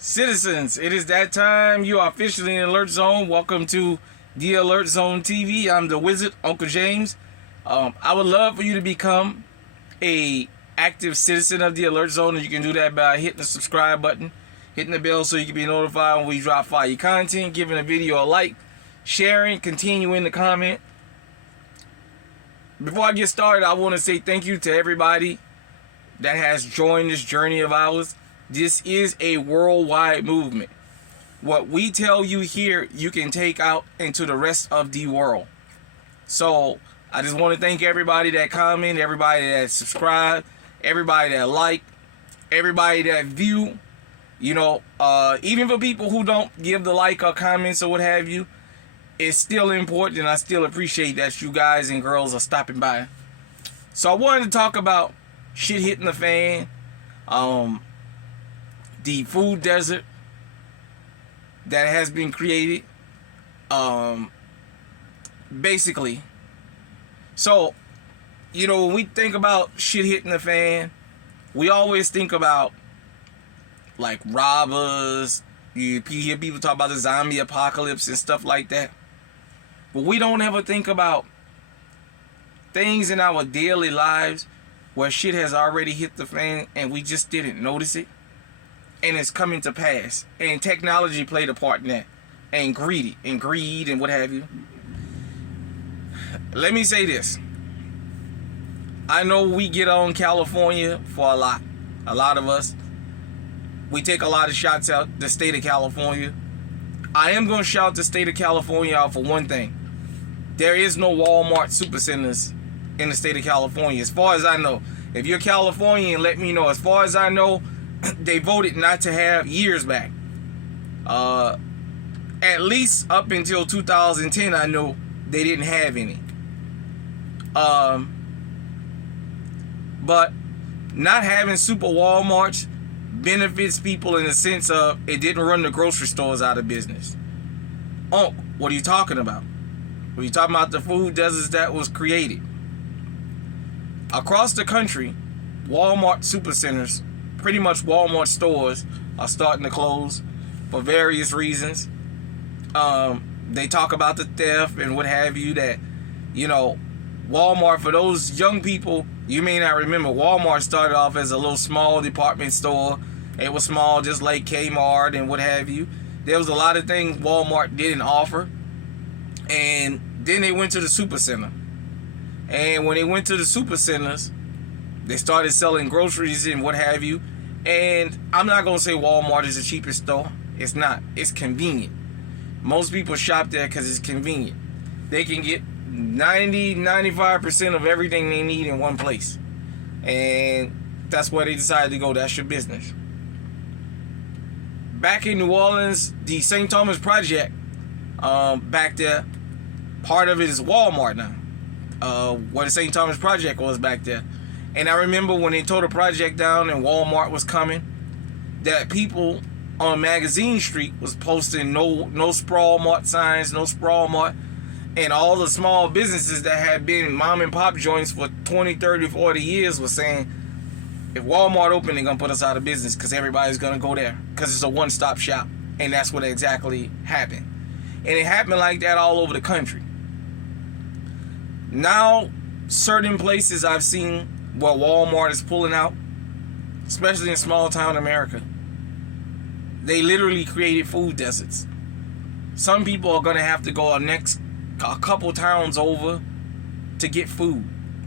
Citizens, it is that time. You are officially in Alert Zone. Welcome to the Alert Zone TV. I'm the Wizard, Uncle James. I would love for you to become a active citizen of the Alert Zone, and you can do that by hitting the subscribe button, hitting the bell so you can be notified when we drop fire content, giving a video a like, sharing, continuing to comment. Before I get started, I want to say thank you to everybody that has joined this journey of ours. This is a worldwide movement. What we tell you here, you can take out into the rest of the world. So I just want to thank everybody that comment, everybody that subscribe, everybody that like, everybody that view. You know, even for people who don't give the like or comments or what have you, it's still important, and I still appreciate that you guys and girls are stopping by. So I wanted to talk about shit hitting the fan. The food desert that has been created. Basically. So, you know, when we think about shit hitting the fan, we always think about like robbers. You hear people talk about the zombie apocalypse and stuff like that. But we don't ever think about things in our daily lives where shit has already hit the fan and we just didn't notice it. And it's coming to pass. And technology played a part in that. And greed and what have you. Let me say this. I know we get on California for a lot. A lot of us. We take a lot of shots out the state of California. I am going to shout the state of California out for one thing. There is no Walmart supercenters in the state of California. As far as I know. If you're Californian, let me know. As far as I know, they voted not to have years back. At least up until 2010, I know they didn't have any. But not having super Walmarts benefits people in the sense of it didn't run the grocery stores out of business. Oh, what are you talking about? Are you talking about the food deserts that was created? Across the country, Walmart supercenters, pretty much Walmart stores, are starting to close for various reasons. They talk about the theft and what have you, that, you know, Walmart, for those young people, you may not remember, Walmart started off as a little small department store. It was small, just like Kmart and what have you. There was a lot of things Walmart didn't offer. And then they went to the supercenter. And when they went to the supercenters, they started selling groceries and what have you. And I'm not going to say Walmart is the cheapest store. It's not. It's convenient. Most people shop there because it's convenient. They can get 90-95% of everything they need in one place. And that's where they decided to go. That's your business. Back in New Orleans, the St. Thomas Project, back there, part of it is Walmart now. Where the St. Thomas Project was back there. And I remember when they tore the project down and Walmart was coming, that people on Magazine Street was posting no sprawl mart signs, no sprawl mart. And all the small businesses that had been mom and pop joints for 20, 30, 40 years was saying, if Walmart open, they're going to put us out of business because everybody's going to go there because it's a one-stop shop. And that's what exactly happened. And it happened like that all over the country. Now, certain places I've seen where Walmart is pulling out, especially in small town America, they literally created food deserts. Some people are going to have to go a couple towns over to get food,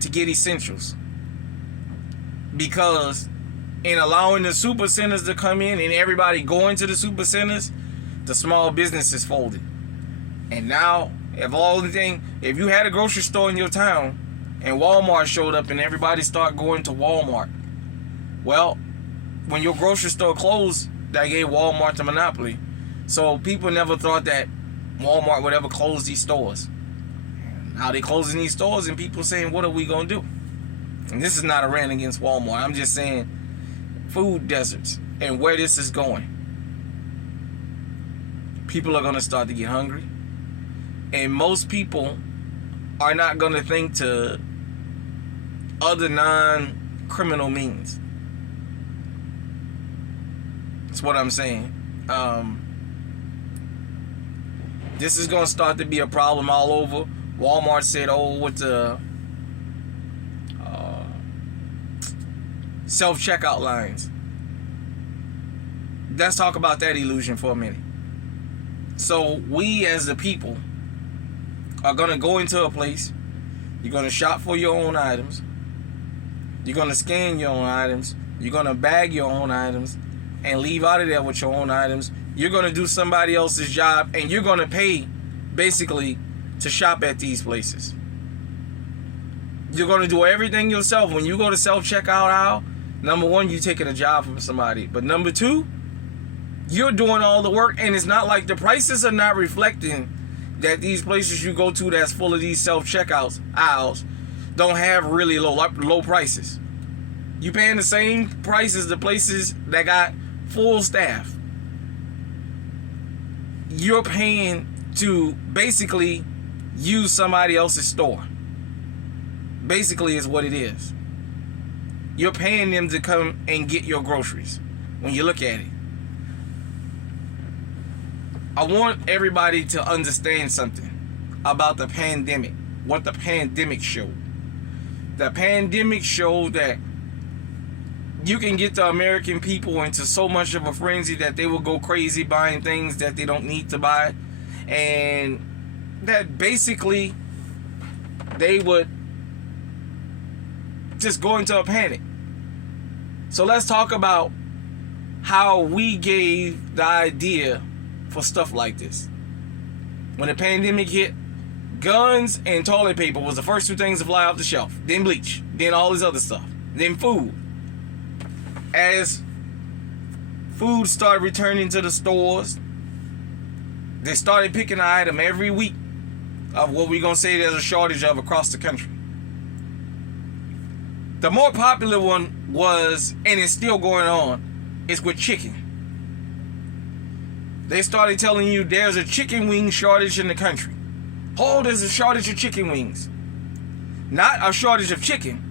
to get essentials. Because in allowing the supercenters to come in and everybody going to the supercenters, the small businesses folded. And now, if you had a grocery store in your town and Walmart showed up and everybody started going to Walmart, well, when your grocery store closed, that gave Walmart the monopoly. So people never thought that Walmart would ever close these stores. Now they closing these stores and people saying, what are we going to do? And this is not a rant against Walmart. I'm just saying food deserts and where this is going. People are going to start to get hungry. And most people are not going to think to other non-criminal means. That's what I'm saying. This is going to start to be a problem all over. Walmart said, with the self-checkout lines. Let's talk about that illusion for a minute. So we as the people are going to go into a place. You're going to shop for your own items. You're going to scan your own items. You're going to bag your own items and leave out of there with your own items. You're going to do somebody else's job, and you're going to pay basically to shop at these places. You're going to do everything yourself. When you go to self-checkout aisle, number one, you're taking a job from somebody. But number two, you're doing all the work, and it's not like the prices are not reflecting that these places you go to that's full of these self-checkouts aisles don't have really low prices. You paying the same price as the places that got full staff. You're paying to basically use somebody else's store. Basically is what it is. You're paying them to come and get your groceries when you look at it. I want everybody to understand something about the pandemic, what the pandemic showed. The pandemic showed that you can get the American people into so much of a frenzy that they will go crazy buying things that they don't need to buy, and that basically they would just go into a panic. So let's talk about how we gave the idea for stuff like this. When the pandemic hit, guns and toilet paper was the first two things to fly off the shelf. Then bleach, then all this other stuff, then food. As food started returning to the stores, they started picking an item every week of what we're going to say there's a shortage of across the country. The more popular one was, and it's still going on, is with chicken. They started telling you there's a chicken wing shortage in the country. Oh, there's a shortage of chicken wings. Not a shortage of chicken.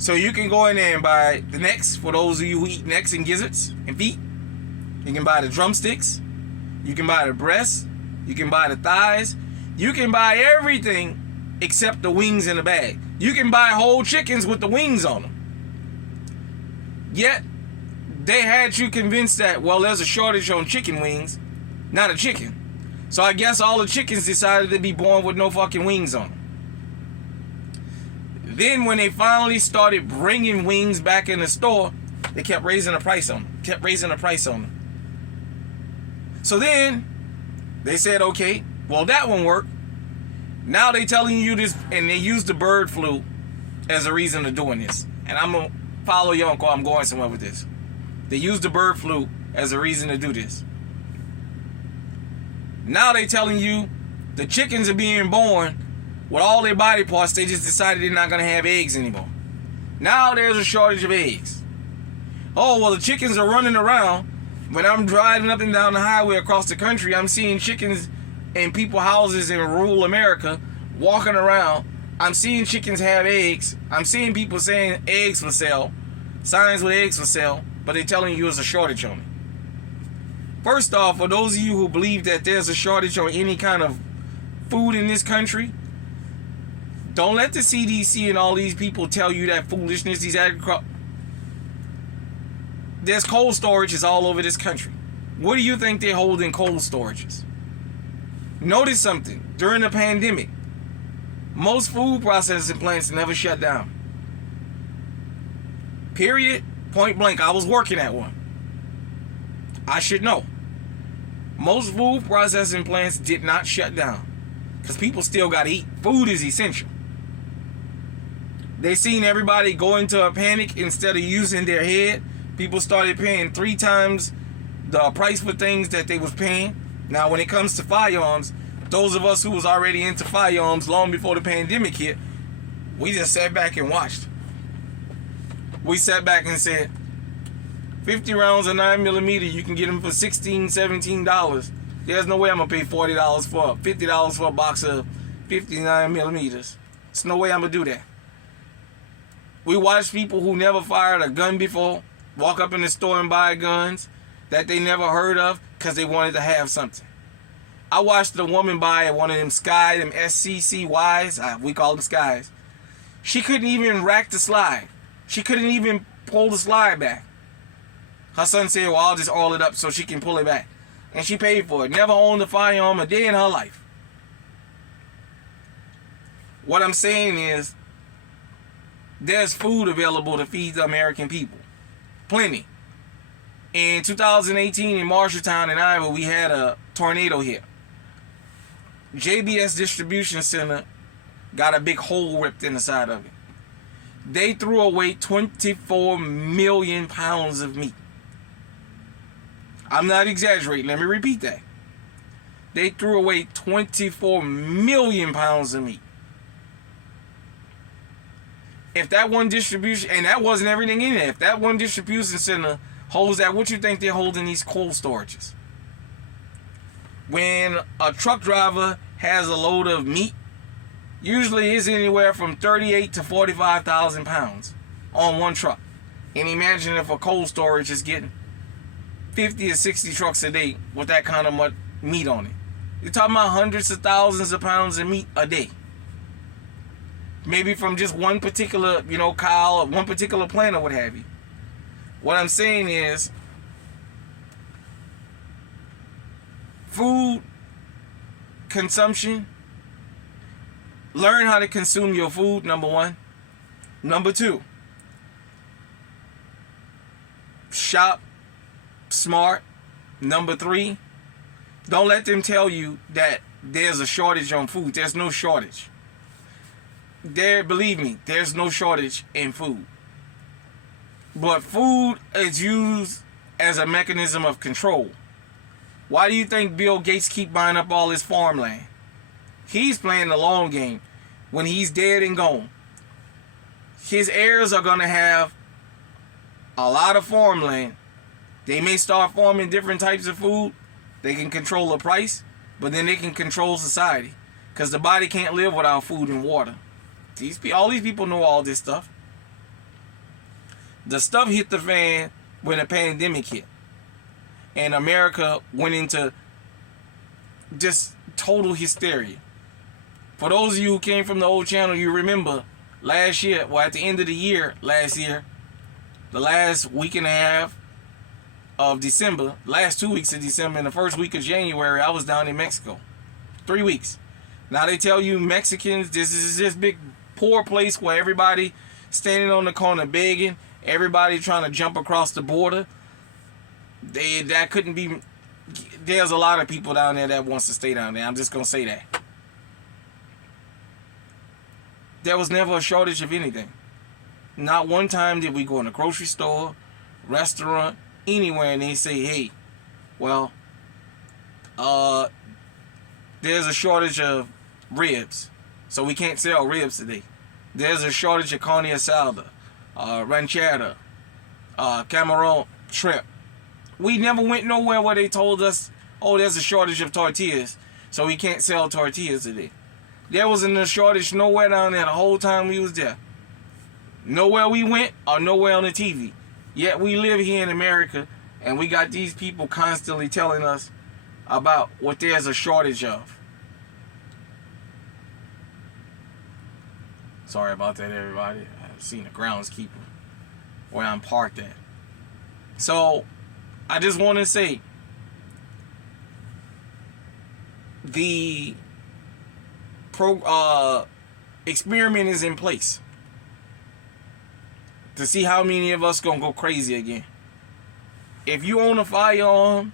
So you can go in there and buy the necks, for those of you who eat necks and gizzards and feet. You can buy the drumsticks. You can buy the breasts. You can buy the thighs. You can buy everything except the wings in the bag. You can buy whole chickens with the wings on them. Yet, they had you convinced that, well, there's a shortage on chicken wings, not a chicken. So I guess all the chickens decided to be born with no fucking wings on them. Then when they finally started bringing wings back in the store, they kept raising the price on them. So then they said, okay, well, that one worked. Now they telling you this, and they used the bird flu as a reason of doing this. And I'm going to follow you on, I'm going somewhere with this. They used the bird flu as a reason to do this. Now they telling you the chickens are being born with all their body parts. They just decided they're not going to have eggs anymore. Now there's a shortage of eggs. Oh, well, the chickens are running around. When I'm driving up and down the highway across the country, I'm seeing chickens in people's houses in rural America walking around. I'm seeing chickens have eggs. I'm seeing people saying eggs for sale, signs with eggs for sale, but they're telling you there's a shortage on it. First off, for those of you who believe that there's a shortage on any kind of food in this country, don't let the CDC and all these people tell you that foolishness. There's cold storages all over this country. What do you think they hold in cold storages? Notice something. During the pandemic, most food processing plants never shut down. Period. Point blank. I was working at one. I should know. Most food processing plants did not shut down because people still got to eat. Food is essential. They seen everybody go into a panic. Instead of using their head, people started paying 3 times the price for things that they was paying. Now, when it comes to firearms, those of us who was already into firearms long before the pandemic hit, we just sat back and watched. We sat back and said, 50 rounds of 9mm, you can get them for $16, $17. There's no way I'm going to pay $50 for a box of 59mm. There's no way I'm going to do that. We watched people who never fired a gun before walk up in the store and buy guns. that they never heard of because they wanted to have something. I watched a woman buy one of them them SCCYs, we call them Skies. She couldn't even rack the slide. She couldn't even pull the slide back. Her son said, well, I'll just oil it up so she can pull it back. And she paid for it. Never owned a firearm a day in her life. What I'm saying is, there's food available to feed the American people. Plenty. In 2018 in Marshalltown in Iowa, we had a tornado hit. JBS Distribution Center got a big hole ripped in the side of it. They threw away 24 million pounds of meat. I'm not exaggerating. Let me repeat that. They threw away 24 million pounds of meat. If that one distribution, and that wasn't everything in there, if that one distribution center holds that, what you think they're holding these cold storages? When a truck driver has a load of meat, usually it's anywhere from 38 to 45,000 pounds on one truck. And imagine if a cold storage is getting 50 or 60 trucks a day with that kind of meat on it. You're talking about hundreds of thousands of pounds of meat a day. Maybe from just one particular, cow or one particular plant or what have you. What I'm saying is, food consumption, learn how to consume your food, number one. Number two, shop smart. Number three, don't let them tell you that there's a shortage on food. There's no shortage. Believe me, there's no shortage in food. But food is used as a mechanism of control. Why do you think Bill Gates keep buying up all his farmland? He's playing the long game. When he's dead and gone, his heirs are going to have a lot of farmland. They may start farming different types of food. They can control the price, but then they can control society. Because the body can't live without food and water. All these people know all this stuff. The stuff hit the fan when the pandemic hit. And America went into just total hysteria. For those of you who came from the old channel, you remember last year, at the end of the year, last year, the last week and a half of December, last 2 weeks of December, and the first week of January, I was down in Mexico. 3 weeks. Now they tell you Mexicans, this is this big poor place where everybody standing on the corner begging, everybody trying to jump across the border. That couldn't be. There's a lot of people down there that wants to stay down there. I'm just gonna say that. There was never a shortage of anything. Not one time did we go in a grocery store, restaurant, anywhere, and they say, hey, well, there's a shortage of ribs, so we can't sell ribs today. There's a shortage of carne asada, ranchera, camarón, shrimp. We never went nowhere where they told us, oh, there's a shortage of tortillas, so we can't sell tortillas today. There wasn't a shortage nowhere down there the whole time we was there. Nowhere we went or nowhere on the TV. Yet we live here in America, and we got these people constantly telling us about what there's a shortage of. Sorry about that, everybody. I've seen the groundskeeper where I'm parked at. So, I just want to say, the experiment is in place to see how many of us gonna go crazy again. If you own a firearm,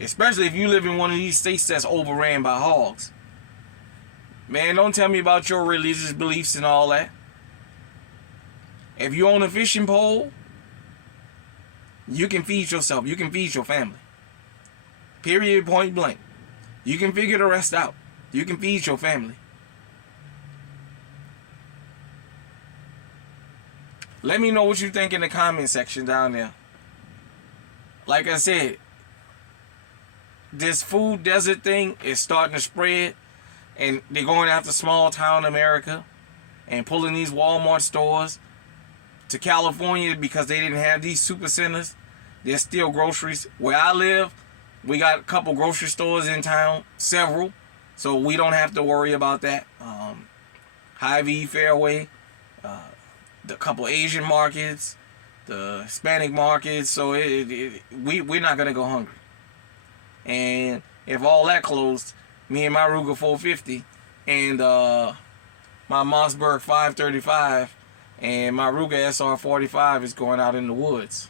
especially if you live in one of these states that's overran by hogs, man, don't tell me about your religious beliefs and all that. If you own a fishing pole, you can feed yourself. You can feed your family. Period, point blank. You can figure the rest out. You can feed your family. Let me know what you think in the comment section down there. Like I said, this food desert thing is starting to spread, and they're going after small town America and pulling these Walmart stores to California because they didn't have these super centers. There's still groceries. Where I live, we got a couple grocery stores in town, several, so we don't have to worry about that. Hy-Vee, Fairway, the couple Asian markets, the Hispanic markets, so we're not going to go hungry. And if all that closed, me and my Ruger 450 and my Mossberg 535 and my Ruger SR 45 is going out in the woods.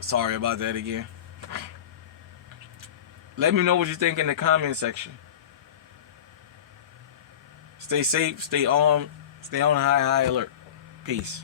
Sorry about that again. Let me know what you think in the comment section. Stay safe, stay on high alert. Peace.